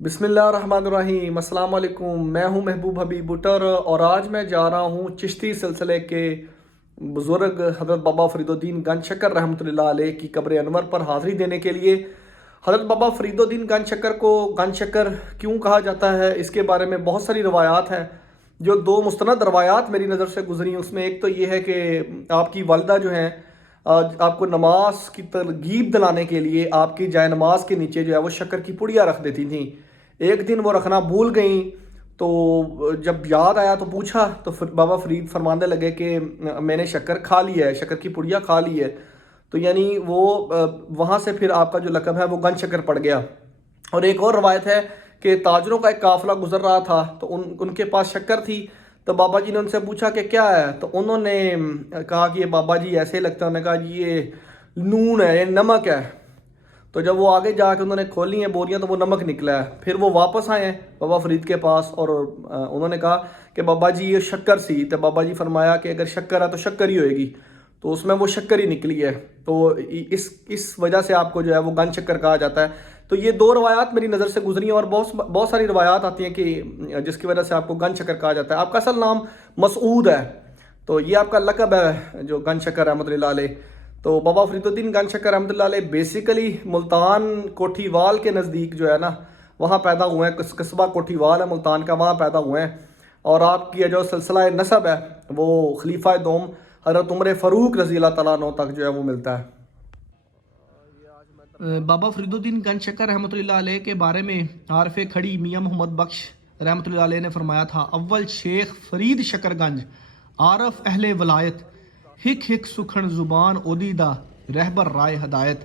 बिस्मिल्लाहिर्रहमानिर्रहीम। अस्सलाम वालेकुम। मैं हूं महबूब हबीब बुटर और आज मैं जा रहा हूं चिश्ती सिलसिले के बुज़ुर्ग हज़रत बाबा फ़रीदुद्दीन गंज शक्कर रहमतुल्लाह अलैह की कब्र अनवर पर हाज़री देने के लिए। हज़रत बाबा फ़रीदुद्दीन गंज शक्कर को गंज शक्कर क्यों कहा जाता है, इसके बारे में बहुत सारी रवायात हैं। जो दो मुस्तनद रवायात मेरी नज़र से गुजरी, उसमें एक तो ये है कि आपकी वालिदा जो हैं आपको नमाज की तरगीब दिलाने के लिए आपकी जाय नमाज के नीचे जो है वो शक्कर की पुड़िया रख देती थी। एक दिन वो रखना भूल गई, तो जब याद आया तो पूछा, तो फिर बाबा फरीद फरमाने लगे कि मैंने शक्कर खा ली है, शक्कर की पुड़िया खा ली है। तो यानी वो वहाँ से फिर आपका जो लक़ब है वो गंज शक्कर पड़ गया। और एक और रवायत है कि ताजरों का एक काफ़िला गुजर रहा था, तो उनके पास शक्कर थी। तो बाबा जी ने उनसे पूछा कि क्या है, तो उन्होंने कहा कि ये बाबा जी ऐसे लगता है। उन्होंने कहा जी ये नून है, ये नमक है। तो जब वो आगे जाके उन्होंने खोली हैं बोरियां तो वो नमक निकला है। फिर वो वापस आए हैं बाबा फरीद के पास और उन्होंने कहा कि बाबा जी ये शक्कर सी। तो बाबा जी फरमाया कि अगर शक्कर है तो शक्कर ही होएगी, तो उसमें वो शक्कर ही निकली है। तो इस वजह से आपको जो है वो गन शक्कर कहा जाता है। तो ये दो रवायात मेरी नज़र से गुजरी हैं और बहुत बहुत सारी रवायात आती हैं कि जिसकी वजह से आपको गन शक्कर कहा जाता है। आपका असल नाम मसूद है, तो ये आपका लक़ब है जो गन शक्कर रहमतुल्लाह अलैह। तो बाबा फ़रीदुद्दीन गंज शक्कर रहमतुल्लाह अलैह बेसिकली मुल्तान कोठीवाल के नज़दीक जो है ना वहाँ पैदा हुए हैं। कस्बा कोठीवाल है मुल्तान का, वहाँ पैदा हुए हैं। और आपकी जो सिलसिला नसब है वो खलीफा दोम हज़रत उमर फ़ारूक रज़ी अल्लाह तआला अन्हु तक जो है वो मिलता है। बाबा फरीदुद्दीन गंज शक्कर रहमतुल्लाह अलैह के बारे में आरफ़ खड़ी मियाँ मोहम्मद बख्श रहमतुल्लाह अलैह ने फरमाया था, अव्वल शेख फरीद शकरगंज आरफ अहले वलायत हिक हिक सुखन ज़ुबान ओदीदा रहबर राय हदायत।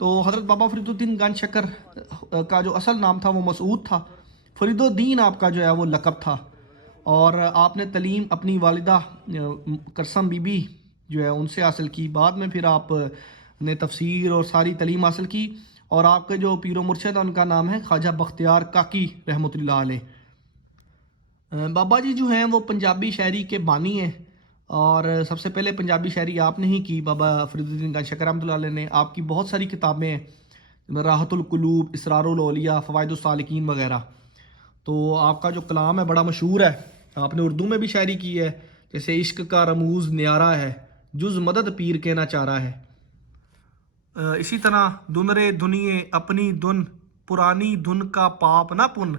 तो हज़रत बाबा फरीदुद्दीन गंज शक्कर का जो असल नाम था वो मसूद था। फरीदुद्दीन आपका जो है वो लक़ब था। और आपने तलीम अपनी वालिदा करसम बीबी जो है उनसे हासिल की। बाद में फिर आप ने तफसीर और सारी तलीम हासिल की। और आपके जो पीरो मुर्शद है उनका नाम है ख्वाजा बख्तियार काकी रहमतुल्लाह अलैह। बाबा जी जो हैं वो पंजाबी शायरी के बानी हैं और सबसे पहले पंजाबी शायरी आपने ही की। बाबा फरीदुद्दीन गंज शक्कर रहमतुल्लाह अलैह ने आपकी बहुत सारी किताबें हैं, राहतुल कुलूब, इसरारुल औलिया, फ़वाइदुस सालिकीन वगैरह। तो आपका जो कलाम है बड़ा मशहूर है। आपने उर्दू में भी शायरी की है, जैसे इश्क का रमूज़ न्यारा है, जुज़ मदद पीर के ना चारा है। इसी तरह दुनरे दुनिये अपनी धुन, पुरानी धुन का पाप ना पुन,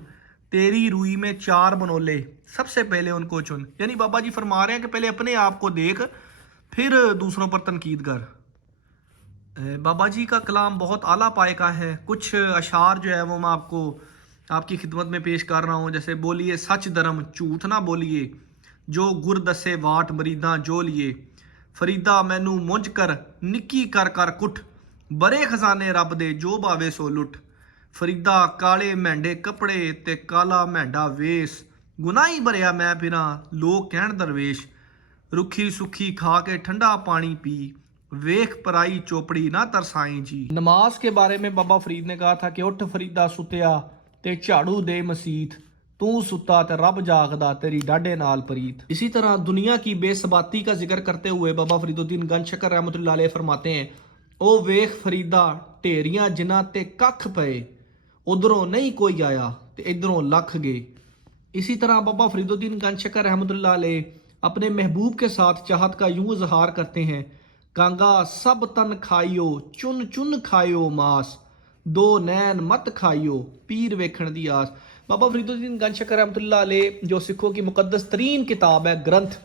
तेरी रूई में चार बनोले, सबसे पहले उनको चुन। यानी बाबा जी फरमा रहे हैं कि पहले अपने आप को देख, फिर दूसरों पर तनकीद कर। बाबा जी का कलाम बहुत आला पाए का है। कुछ अशार जो है वो मैं आपको आपकी खिदमत में पेश कर रहा हूँ। जैसे बोलिए सच धर्म झूठ ना बोलिए, जो गुर दसे वाट मरीदा जो लिए, फरीदा मैनू मुंझ कर निक्की कर कर कुठ, बड़े खजाने रब दे जो भावे सो लुट, फरीदा काले मैंडे कपड़े ते काला मैंडा वेस, गुनाही भरिया मैं फिरा लोग कहण दरवेश, रुखी सुखी खा के ठंडा पानी पी, वेख पराई चोपड़ी ना तरसाई जी। नमाज के बारे में बाबा फरीद ने कहा था कि उठ फरीदा सुतिया ते झाड़ू दे मसीत, तू सुता ते रब जागदा तेरी डाडे नाल परीत। इसी तरह दुनिया की बेसबाती का जिक्र करते हुए बाबा फरीदुद्दीन गंज शक्कर रहमतुल्लाह अलैह फरमाते हैं, ओ वेख फरीदा ढेरियां जिन्हां ते कख पए, उधरों नहीं कोई आया ते इधरों लख गए। इसी तरह बाबा फरीदुद्दीन गंज शक्कर रहमतुल्लाह अलैह अपने महबूब के साथ चाहत का यूं इजहार करते हैं, कांगा सब तन खाइयो चुन चुन खाइयो मास, दो नैन मत खाइयो पीर वेखण दी आस। बाबा फरीदुद्दीन गंज शक्कर रहमतुल्लाह अलैह जो सिखों की मुकद्दस तरीन किताब है ग्रंथ,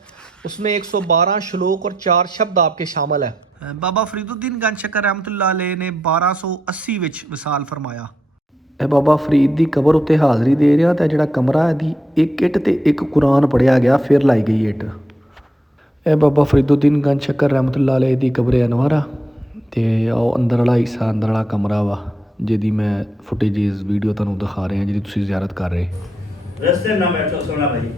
उसमें 112 श्लोक और 4 शब्द आपके शामिल है। बाबा फरीदुद्दीन गंज शक्कर रहमतुल्लाह अलैह ने 1280 विच विसाल फरमाया। ਇਹ ਬਾਬਾ ਫਰੀਦ ਦੀ ਕਬਰ ਉੱਤੇ ਹਾਜ਼ਰੀ ਦੇ ਰਿਹਾ ਤੇ ਜਿਹੜਾ ਕਮਰਾ ਹੈ ਦੀ ਇੱਕ ਇੱਟ ਤੇ ਇੱਕ ਕੁਰਾਨ ਪੜਿਆ ਗਿਆ, ਫਿਰ ਲਾਈ ਗਈ ਇੱਟ। ਇਹ ਬਾਬਾ ਫਰੀਦੁੱਦੀਨ ਗੰਜ ਸ਼ੱਕਰ ਰਹਿਮਤੁल्लाह अलैह ਦੀ ਕਬਰ ਅਨਵਰ ਆ ਤੇ ਉਹ ਅੰਦਰ ਵਾਲਾ ਹਿੱਸਾ, ਅੰਦਰ ਵਾਲਾ ਕਮਰਾ ਵਾ ਜਿਹਦੀ ਮੈਂ ਫੁਟੇਜਸ ਵੀਡੀਓ ਤੁਹਾਨੂੰ ਦਿਖਾ ਰਿਹਾ, ਜਿਹਦੀ ਤੁਸੀਂ ਜ਼ਿਆਰਤ ਕਰ ਰਹੇ। रस्ते ना बैठो सोना भाई।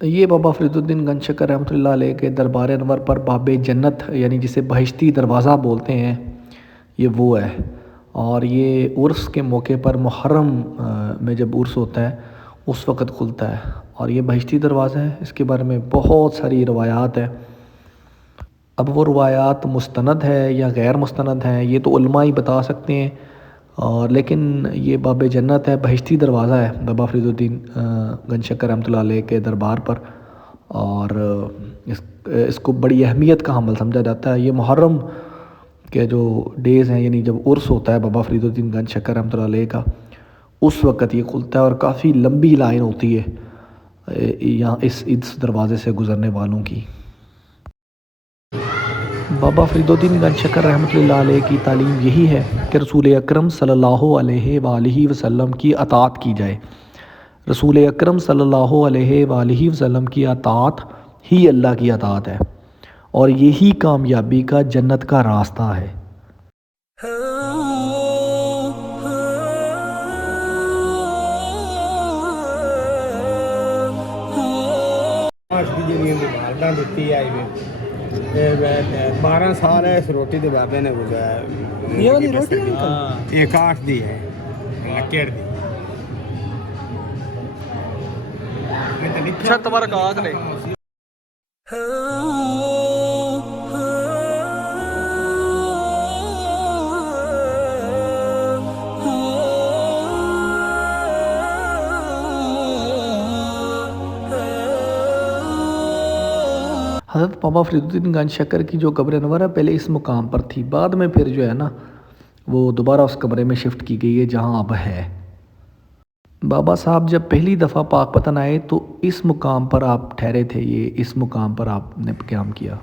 ये बाबा फरीदुद्दीन गंज शक्कर रहमतुल्लाह अलैह के दरबार अनवर पर बाब जन्नत यानी जिसे बहिश्ती दरवाज़ा बोलते हैं, ये वो है। और ये उर्स के मौके पर मुहर्रम में जब उर्स होता है اس وقت کھلتا ہے، اور یہ بہشتی دروازہ ہے، اس کے بارے میں بہت ساری روایات ہیں۔ اب وہ روایات مستند ہے یا غیر مستند ہیں یہ تو علماء ہی بتا سکتے ہیں، اور لیکن یہ باب جنت ہے، بہشتی دروازہ ہے بابا فرید الدین گنج شکر رحمۃ اللہ علیہ کے دربار پر، اور اس کو بڑی اہمیت کا حامل سمجھا جاتا ہے۔ یہ محرم کے جو ڈیز ہیں، یعنی جب عرس ہوتا ہے بابا فرید الدین گنج شکر رحمۃ اللہ علیہ کا، اس وقت یہ کھلتا ہے، اور کافی لمبی لائن ہوتی ہے یہاں اس دروازے سے گزرنے والوں کی۔ بابا فرید الدین گنج شکر رحمۃ اللہ علیہ کی تعلیم یہی ہے کہ رسول اکرم صلی اللہ علیہ وآلہ وسلم کی اطاعت کی جائے۔ رسول اکرم صلی اللہ علیہ وآلہ وسلم کی اطاعت ہی اللہ کی اطاعت ہے، اور یہی کامیابی کا جنت کا راستہ ہے۔ دیتی آئی 12 سال ہے اس روٹی کے بابے نے گزارا، یہ والی روٹی ایک 8 دی ہے لکڑ دی۔ اچھا تبارکات نے حضرت بابا فرید الدین گنج شکر کی جو قبر انور ہے پہلے اس مقام پر تھی، بعد میں پھر جو ہے نا وہ دوبارہ اس کمرے میں شفٹ کی گئی ہے جہاں اب ہے۔ بابا صاحب جب پہلی دفعہ پاک پتن آئے تو اس مقام پر آپ ٹھہرے تھے، یہ اس مقام پر آپ نے قیام کیا۔